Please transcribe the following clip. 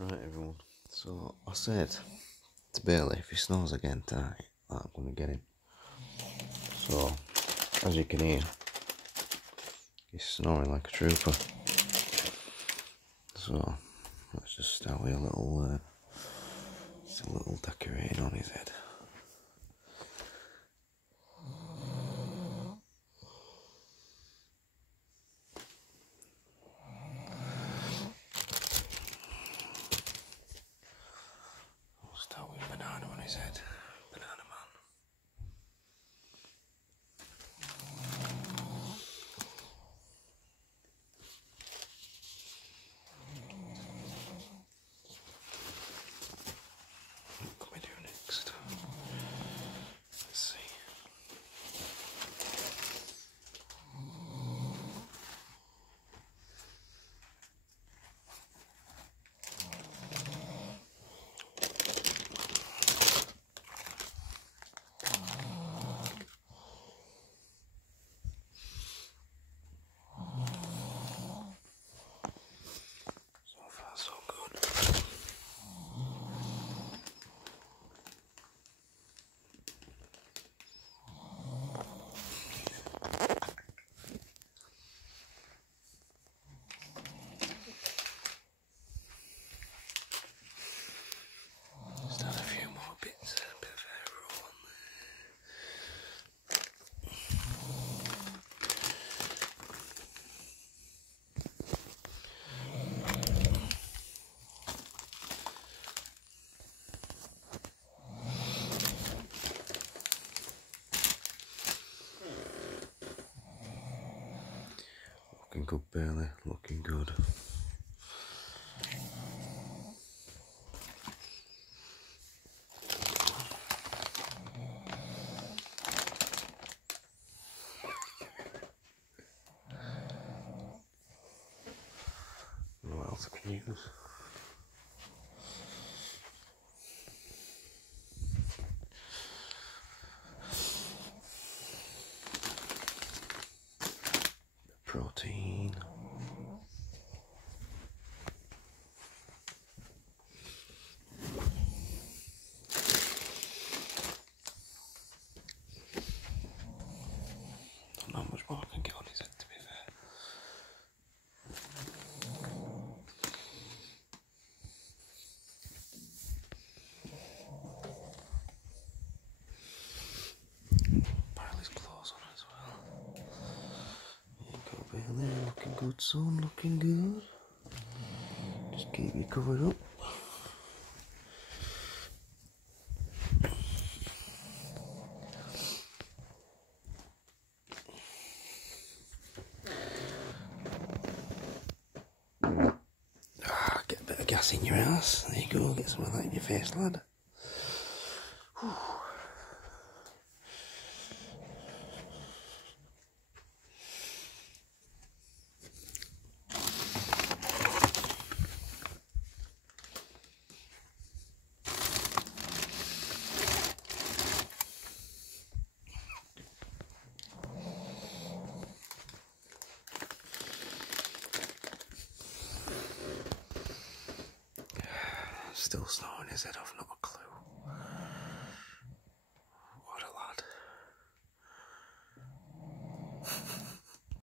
Right, everyone. So I said to Bailey, if he snores again tonight, I'm going to get him. So, as you can hear, he's snoring like a trooper. So, let's just start with a little decorating on his head. We'll start with banana on his head. Banana man. What can we do next? Let's see. So far, so good. Just add a few more bits, a bit of hair roll on there. Looking good, Bailey. Looking good. What else I can use? Protein. Don't know how much more I can get on his head, to be fair. Pile his clothes on as well. There you go, Bailey. Looking good, son. Looking good. Just keep you covered up. Get a bit of gas in your ass. There you go. Get some of that in your face, lad. Whew. Still snoring his head off, not a